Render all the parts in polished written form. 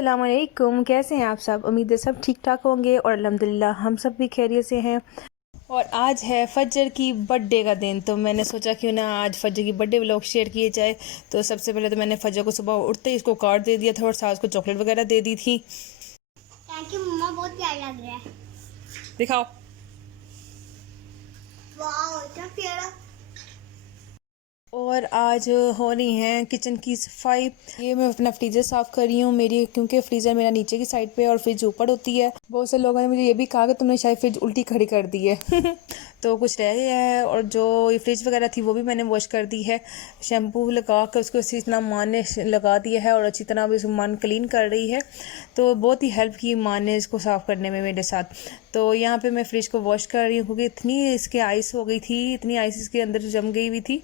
अस्सलाम वालेकुम। कैसे हैं आप सब? उम्मीद है सब ठीक ठाक होंगे और अल्हम्दुलिल्लाह हम सब भी खैरियत से हैं। और आज है फजर की बर्थडे का दिन, तो मैंने सोचा क्यों ना आज फजर की बर्थडे व्लॉग शेयर किए जाए। तो सबसे पहले तो मैंने फजर को सुबह उठते ही इसको कार्ड दे दिया था और साथ को चॉकलेट वगैरह दे दी थी। थैंक यू मम्मा, बहुत प्यारा लग रहा है। दिखाओ। वाह इतना प्यारा। और आज हो रही है किचन की सफाई। ये मैं अपना फ्रीज़र साफ़ कर रही हूँ मेरी, क्योंकि फ्रीज़र मेरा नीचे की साइड पे और फ्रिज ऊपर होती है। बहुत से लोगों ने मुझे ये भी कहा कि तुमने शायद फ्रिज उल्टी खड़ी कर दी है तो कुछ रह गया है। और जो ये फ्रिज वगैरह थी वो भी मैंने वॉश कर दी है, शैम्पू लगा कर उसको अच्छी तरह माँ ने लगा दिया है और अच्छी तरह भी उसको माँ क्लीन कर रही है। तो बहुत ही हेल्प की माँ ने इसको साफ़ करने में मेरे साथ। तो यहाँ पे मैं फ्रिज को वॉश कर रही हूँ क्योंकि इतनी इसके आइस हो गई थी, इतनी आइस इसके अंदर जम गई हुई थी।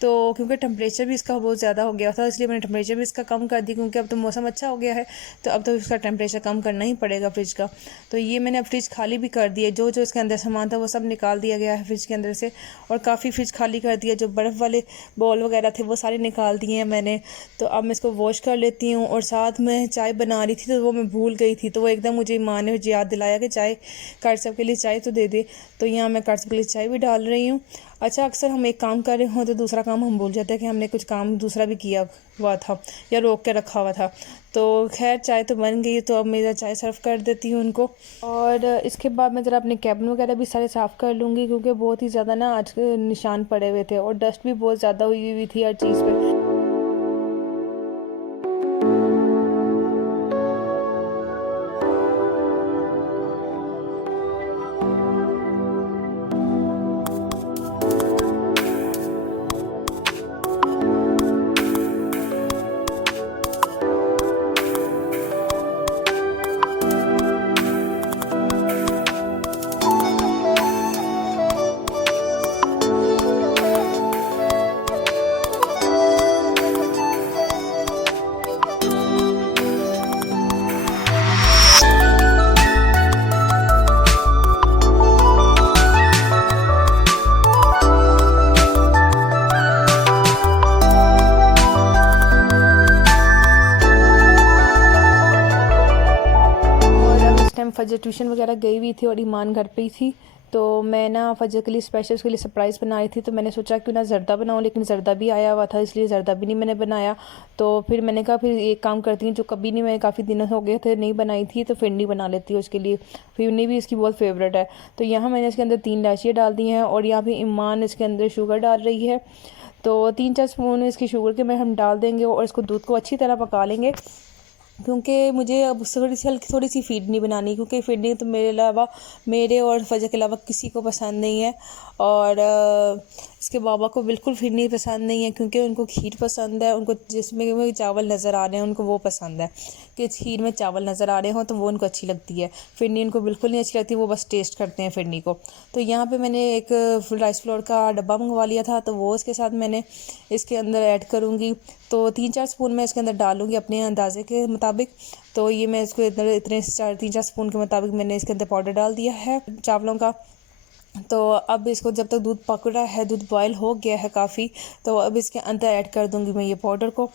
तो क्योंकि टेम्परेचर भी इसका बहुत ज़्यादा हो गया था, इसलिए मैंने टेम्परेचर भी इसका कम कर दी, क्योंकि अब तो मौसम अच्छा हो गया है तो अब तो इसका टेम्परेचर कम करना ही पड़ेगा फ्रिज का। तो ये मैंने अब फ्रिज खाली भी कर दिया, जो जो इसके अंदर सामान था वो सब निकाल दिया गया है फ्रिज के अंदर से। और काफ़ी फ्रिज खाली कर दिया, जो बर्फ़ वाले बॉल वगैरह थे वो सारे निकाल दिए हैं मैंने। तो अब मैं इसको वॉश कर लेती हूँ। और साथ में चाय बना रही थी तो वो मैं भूल गई थी, तो वो एकदम मुझे माँ ने याद दिलाया कि चाय कार्ड सब के लिए चाय तो दे दे। तो यहाँ मैं कार्ड सब के लिए चाय भी डाल रही हूँ। अच्छा, अक्सर हम एक काम कर रहे हों तो दूसरा काम हम भूल जाते हैं कि हमने कुछ काम दूसरा भी किया हुआ था या रोक के रखा हुआ था। तो खैर चाय तो बन गई, तो अब मेरा चाय सर्व कर देती हूँ उनको। और इसके बाद मैं ज़रा अपने कैबिन वगैरह भी सारे साफ़ कर लूँगी, क्योंकि बहुत ही ज़्यादा ना आज निशान पड़े हुए थे और डस्ट भी बहुत ज़्यादा हुई हुई थी हर चीज़ पर। टाइम फजर ट्यूशन वगैरह गई हुई थी और ईमान घर पे ही थी। तो मैं ना फजर के लिए स्पेशल उसके लिए सरप्राइज़ बना रही थी, तो मैंने सोचा क्यों ना ज़रदा बनाऊँ, लेकिन ज़रदा भी आया हुआ था इसलिए ज़रदा भी नहीं मैंने बनाया। तो फिर मैंने कहा फिर एक काम करती हूँ, जो कभी नहीं, मैं काफ़ी दिनों हो गए थे नहीं बनाई थी, तो फिरनी बना लेती हूँ उसके लिए। फिरनी भी इसकी बहुत फेवरेट है। तो यहाँ मैंने इसके अंदर 3 इलायचियाँ डाल दी हैं और यहाँ पर ईमान इसके अंदर शुगर डाल रही है। तो 3-4 स्पून इसकी शुगर के में हम डाल देंगे और इसको दूध को अच्छी तरह पका लेंगे, क्योंकि मुझे अब थोड़ी सी फिरनी बनानी, क्योंकि फिरनी तो मेरे और फजर के अलावा किसी को पसंद नहीं है। और इसके बाबा को बिल्कुल फिरनी पसंद नहीं है, क्योंकि उनको खीर पसंद है, उनको जिसमें वो चावल नज़र आ रहे हैं उनको वो पसंद है कि खीर में चावल नज़र आ रहे हों तो वो उनको अच्छी लगती है। फिरनी उनको बिल्कुल नहीं अच्छी लगती, वो बस टेस्ट करते हैं फिरनी को। तो यहाँ पे मैंने एक राइस फ्लोर का डब्बा मंगवा लिया था, तो वो इसके साथ मैंने इसके अंदर ऐड करूँगी। तो 3-4 स्पून मैं इसके अंदर डालूँगी अपने अंदाजे के मुताबिक। तो ये मैं इसको इतने 3-4 स्पून के मुताबिक मैंने इसके अंदर पाउडर डाल दिया है चावलों का। तो अब इसको जब तक दूध पक रहा है, दूध बॉयल हो गया है काफ़ी, तो अब इसके अंदर ऐड कर दूंगी मैं ये पाउडर को।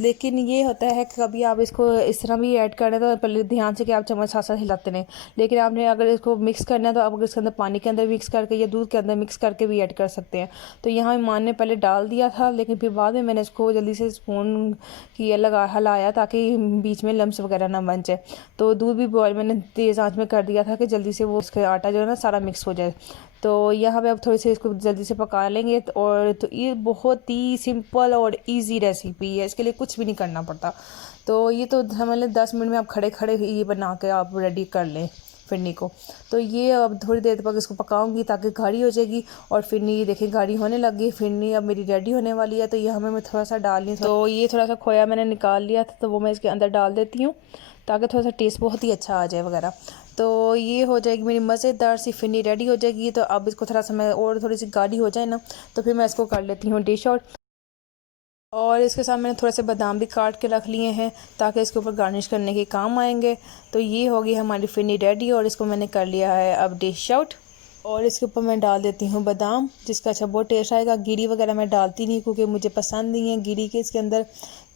लेकिन ये होता है कि कभी आप इसको इस तरह भी ऐड करना है तो पहले ध्यान से कि आप चम्मच साथ साथ हिलाते रहें। लेकिन आपने अगर इसको मिक्स करना है तो आप अगर इसके अंदर पानी के अंदर मिक्स करके या दूध के अंदर मिक्स करके भी ऐड कर सकते हैं। तो यहाँ ईमान ने पहले डाल दिया था, लेकिन फिर बाद में मैंने इसको जल्दी से स्पून की हिलाया ताकि बीच में लम्स वगैरह ना बन जाए। तो दूध भी बॉयल मैंने तेज़ आंच में कर दिया था कि जल्दी से वो उसका आटा जो है ना सारा मिक्स हो जाए। तो यहाँ पे अब थोड़ी सी इसको जल्दी से पका लेंगे। और तो ये बहुत ही सिंपल और इजी रेसिपी है, इसके लिए कुछ भी नहीं करना पड़ता। तो ये तो हमारे 10 मिनट में आप खड़े खड़े ये बना के आप रेडी कर लें फिरनी को। तो ये अब थोड़ी देर तक इसको पकाऊंगी ताकि गाढ़ी हो जाएगी। और फिरनी ये देखें गाढ़ी होने लगी, फिरनी अब मेरी रेडी होने वाली है। तो ये हमें मैं थोड़ा सा डाल ली, तो ये थोड़ा सा खोया मैंने निकाल लिया था, तो वो मैं इसके अंदर डाल देती हूँ ताकि थोड़ा सा टेस्ट बहुत ही अच्छा आ जाए वगैरह। तो ये हो जाएगी मेरी मज़ेदार सी फिरनी रेडी हो जाएगी। तो अब इसको थोड़ा सा मैं और थोड़ी सी गाढ़ी हो जाए ना, तो फिर मैं इसको कर लेती हूँ डिश आउट। और इसके साथ मैंने थोड़े से बादाम भी काट के रख लिए हैं ताकि इसके ऊपर गार्निश करने के काम आएंगे। तो ये होगी हमारी फिरनी रेडी और इसको मैंने कर लिया है अब डिश आउट। और इसके ऊपर मैं डाल देती हूँ बादाम, जिसका अच्छा बहुत टेस्ट आएगा। गिरी वगैरह मैं डालती नहीं क्योंकि मुझे पसंद नहीं है गिरी के इसके अंदर।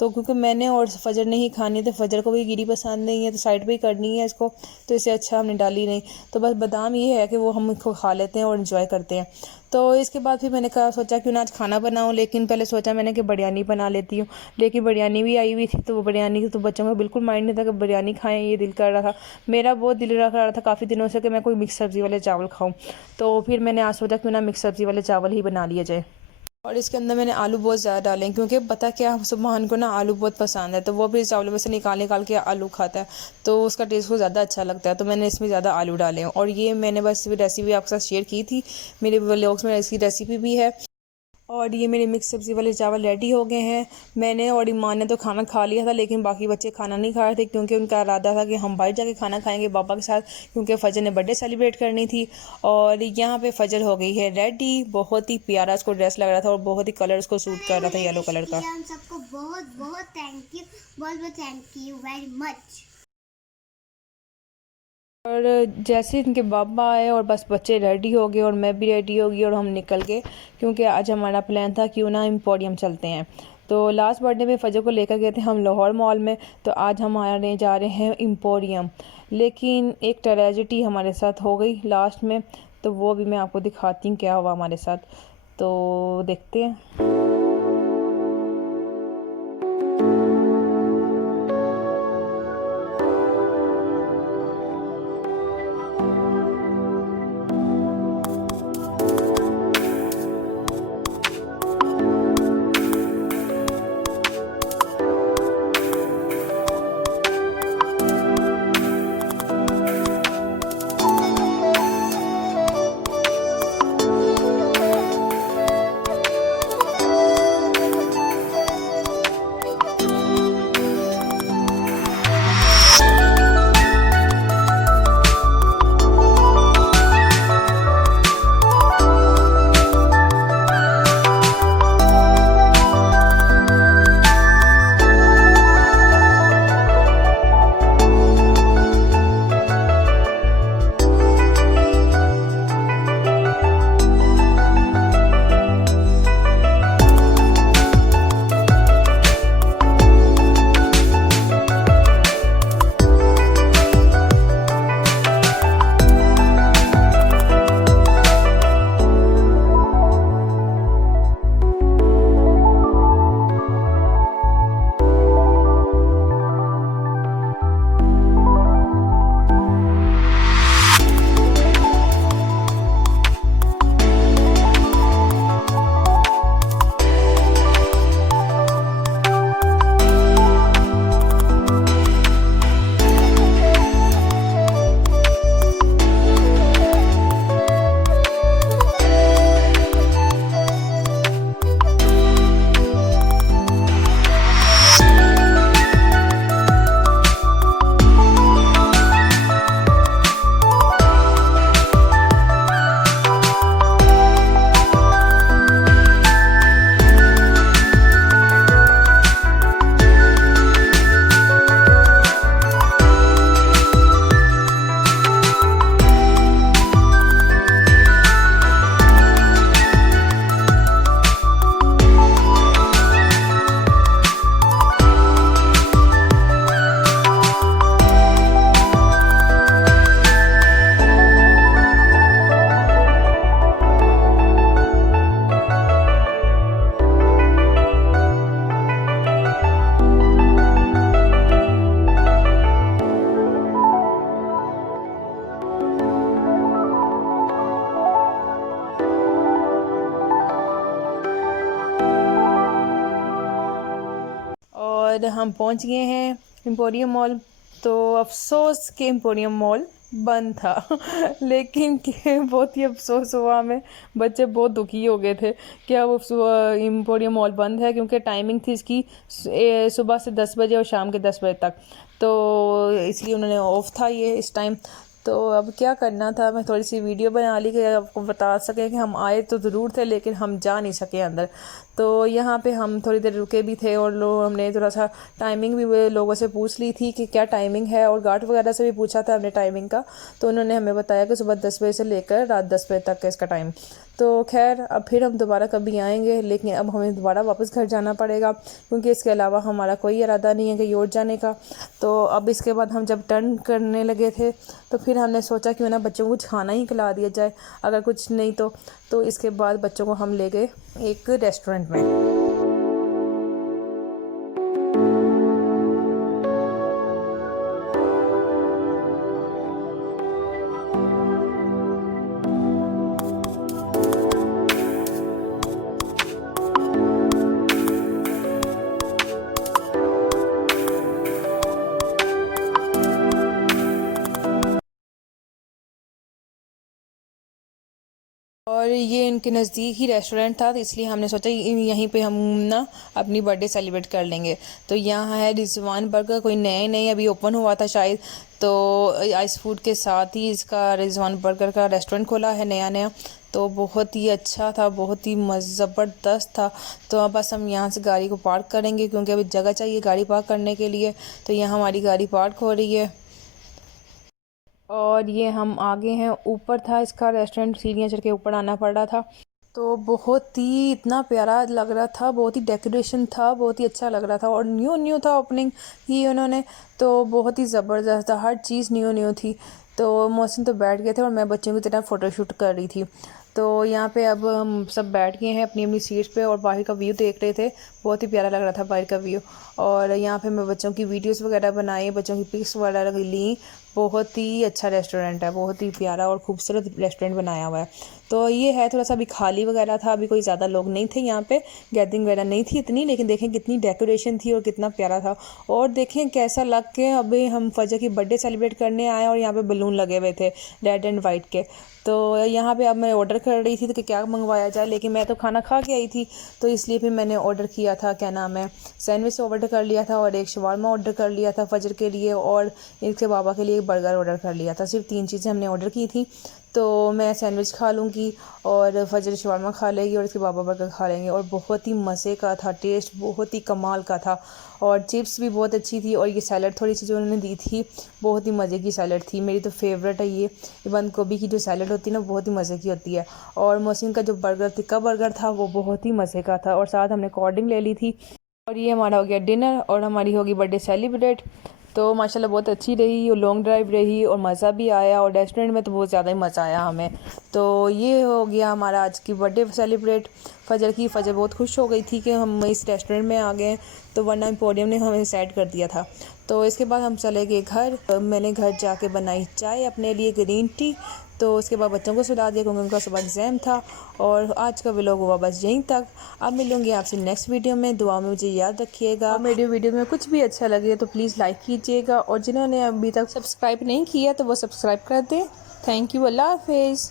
तो क्योंकि मैंने और फजर ने ही खानी है, तो फजर को भी गिरी पसंद नहीं है, तो साइड पे ही करनी है इसको, तो इससे अच्छा हमने डाली नहीं। तो बस बादाम ये है कि वो हम इसको खा लेते हैं और इन्जॉय करते हैं। तो इसके बाद फिर मैंने कहा सोचा क्यों ना आज खाना बनाऊं, लेकिन पहले सोचा मैंने कि बिरयानी बना लेती हूँ। लेकिन बिरयानी भी आई हुई थी, तो वो बिरयानी तो बच्चों का बिल्कुल माइंड नहीं था कि बिरयानी खाएं, ये दिल कर रहा था। मेरा बहुत दिल कर रहा था काफ़ी दिनों से कि मैं कोई मिक्स सब्ज़ी वाले चावल खाऊं। तो फिर मैंने आज सोचा क्यों ना मिक्स सब्ज़ी वाले चावल ही बना लिया जाए। और इसके अंदर मैंने आलू बहुत ज़्यादा डाले हैं, क्योंकि पता क्या सुबहान को ना आलू बहुत पसंद है, तो वो भी चावलों में से निकाल निकाल के आलू खाता है, तो उसका टेस्ट को ज़्यादा अच्छा लगता है। तो मैंने इसमें ज़्यादा आलू डाले हैं। और ये मैंने बस रेसिपी आपके साथ शेयर की थी, मेरे व्लॉग्स में इसकी रेसिपी भी है। और ये मेरे मिक्स सब्ज़ी वाले चावल रेडी हो गए हैं। मैंने और ईमान ने तो खाना खा लिया था, लेकिन बाकी बच्चे खाना नहीं खा रहे थे, क्योंकि उनका इरादा था कि हम बाहर जाके खाना खाएंगे पापा के साथ, क्योंकि फ़जर ने बर्थडे सेलिब्रेट करनी थी। और यहाँ पे फ़जर हो गई है रेडी। बहुत ही प्यारा उसको ड्रेस लग रहा था और बहुत ही कलर उसको सूट कर रहा था, येलो कलर का। हम सबको बहुत बहुत थैंक यू, बहुत बहुत थैंक यू वेरी मच। और जैसे इनके बाबा आए और बस बच्चे रेडी हो गए और मैं भी रेडी हो गई और हम निकल गए, क्योंकि आज हमारा प्लान था क्यों ना एम्पोरियम चलते हैं। तो लास्ट बर्थडे में फजर को लेकर गए थे हम लाहौर मॉल में, तो आज हम आने जा रहे हैं एम्पोरियम। लेकिन एक ट्रेजेडी हमारे साथ हो गई लास्ट में, तो वो भी मैं आपको दिखाती हूँ क्या हुआ हमारे साथ। तो देखते हैं। और हम पहुंच गए हैं एम्पोरियम मॉल। तो अफसोस कि एम्पोरियम मॉल बंद था लेकिन बहुत ही अफसोस हुआ हमें, बच्चे बहुत दुखी हो गए थे कि अब एम्पोरियम मॉल बंद है, क्योंकि टाइमिंग थी इसकी सुबह से 10 बजे और शाम के 10 बजे तक, तो इसलिए उन्होंने ऑफ था ये इस टाइम। तो अब क्या करना था, मैं थोड़ी सी वीडियो बना ली कि आपको बता सकें कि हम आए तो ज़रूर थे लेकिन हम जा नहीं सके अंदर। तो यहाँ पे हम थोड़ी देर रुके भी थे और हमने थोड़ा सा टाइमिंग भी लोगों से पूछ ली थी कि क्या टाइमिंग है, और गार्ड वगैरह से भी पूछा था हमने टाइमिंग का। तो उन्होंने हमें बताया कि सुबह 10 बजे से लेकर रात 10 बजे तक है इसका टाइम। तो खैर अब फिर हम दोबारा कभी आएंगे, लेकिन अब हमें दोबारा वापस घर जाना पड़ेगा क्योंकि इसके अलावा हमारा कोई इरादा नहीं है कहीं और जाने का। तो अब इसके बाद हम जब टर्न करने लगे थे तो फिर हमने सोचा क्यों ना बच्चों को कुछ खाना ही खिला दिया जाए, अगर कुछ नहीं तो इसके बाद बच्चों को हम ले गए एक रेस्टोरेंट में। और ये इनके नज़दीक ही रेस्टोरेंट था, तो इसलिए हमने सोचा यहीं पे हम ना अपनी बर्थडे सेलिब्रेट कर लेंगे। तो यहाँ है रिजवान बर्गर, कोई नए अभी ओपन हुआ था शायद, तो आइस फूड के साथ ही इसका रिजवान बर्गर का रेस्टोरेंट खोला है नया। तो बहुत ही अच्छा था, बहुत ही ज़बरदस्त था। तो अब बस हम यहाँ से गाड़ी को पार्क करेंगे क्योंकि अभी जगह चाहिए गाड़ी पार्क करने के लिए। तो यहाँ हमारी गाड़ी पार्क हो रही है और ये हम आगे हैं, ऊपर था इसका रेस्टोरेंट, सीढ़ियाँ चढ़ के ऊपर आना पड़ रहा था। तो बहुत ही इतना प्यारा लग रहा था, बहुत ही डेकोरेशन था, बहुत ही अच्छा लग रहा था और न्यू था, ओपनिंग की उन्होंने, तो बहुत ही ज़बरदस्त था, हर चीज़ न्यू थी। तो मौसम तो बैठ गए थे और मैं बच्चों की तरह फ़ोटोशूट कर रही थी। तो यहाँ पे अब हम सब बैठ गए हैं अपनी अपनी सीट पे और बाहर का व्यू देख रहे थे, बहुत ही प्यारा लग रहा था बाहर का व्यू। और यहाँ पे मैं बच्चों की वीडियोस वगैरह बनाई, बच्चों की पिक्स वगैरह ली। बहुत ही अच्छा रेस्टोरेंट है, बहुत ही प्यारा और खूबसूरत रेस्टोरेंट बनाया हुआ है। तो ये है, थोड़ा सा अभी खाली वगैरह था, अभी कोई ज़्यादा लोग नहीं थे यहाँ पे, गैदरिंग वगैरह नहीं थी इतनी, लेकिन देखें कितनी डेकोरेशन थी और कितना प्यारा था। और देखें कैसा लग के अभी हम फजर की बर्थडे सेलिब्रेट करने आए और यहाँ पे बलून लगे हुए थे रेड एंड वाइट के। तो यहाँ पे अब मैं ऑर्डर कर रही थी तो कि क्या मंगवाया जाए, लेकिन मैं तो खाना खा के आई थी, तो इसलिए फिर मैंने ऑर्डर किया था, क्या नाम है, सैंडविच ऑर्डर कर लिया था और एक शवारमा ऑर्डर कर लिया था फजर के लिए, और इसके बाबा के लिए एक बर्गर ऑर्डर कर लिया था। सिर्फ 3 चीज़ें हमने ऑर्डर की थी। तो मैं सैंडविच खा लूँगी और फजर शवारमा खा लेगी और इसके बाबा बर्गर खा लेंगे। और बहुत ही मज़े का था, टेस्ट बहुत ही कमाल का था और चिप्स भी बहुत अच्छी थी। और ये सैलड थोड़ी सी जो उन्होंने दी थी, बहुत ही मज़े की सैलड थी, मेरी तो फेवरेट है ये बंद गोभी की जो सैलड होती है ना, बहुत ही मज़े की होती है। और मोहसिन का जो बर्गर टिक्का बर्गर था वो बहुत ही मज़े का था, और साथ हमने कोल्ड ड्रिंक ले ली थी। और ये हमारा हो गया डिनर और हमारी होगी बर्थडे सेलिब्रेट। तो माशाल्लाह बहुत अच्छी रही और लॉन्ग ड्राइव रही और मज़ा भी आया, और रेस्टोरेंट में तो बहुत ज़्यादा ही मज़ा आया हमें। तो ये हो गया हमारा आज की बर्थडे सेलिब्रेट। फजर बहुत खुश हो गई थी कि हम इस रेस्टोरेंट में आ गए, तो वरना एम्पोरियम ने हमें सेट कर दिया था। तो इसके बाद हम चले गए घर, मैंने घर जाके बनाई चाय अपने लिए, ग्रीन टी। तो उसके बाद बच्चों को सुला दिया क्योंकि उनका सुबह एग्ज़ाम था। और आज का व्लॉग हुआ बस यहीं तक। अब मिलूंगी आपसे नेक्स्ट वीडियो में, दुआ में मुझे याद रखिएगा। और मेरी वीडियो में कुछ भी अच्छा लगे तो प्लीज़ लाइक कीजिएगा, और जिन्होंने अभी तक सब्सक्राइब नहीं किया तो वो सब्सक्राइब कर दें। थैंक यू, अल्लाह हाफिज़।